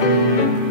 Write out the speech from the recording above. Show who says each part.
Speaker 1: Thank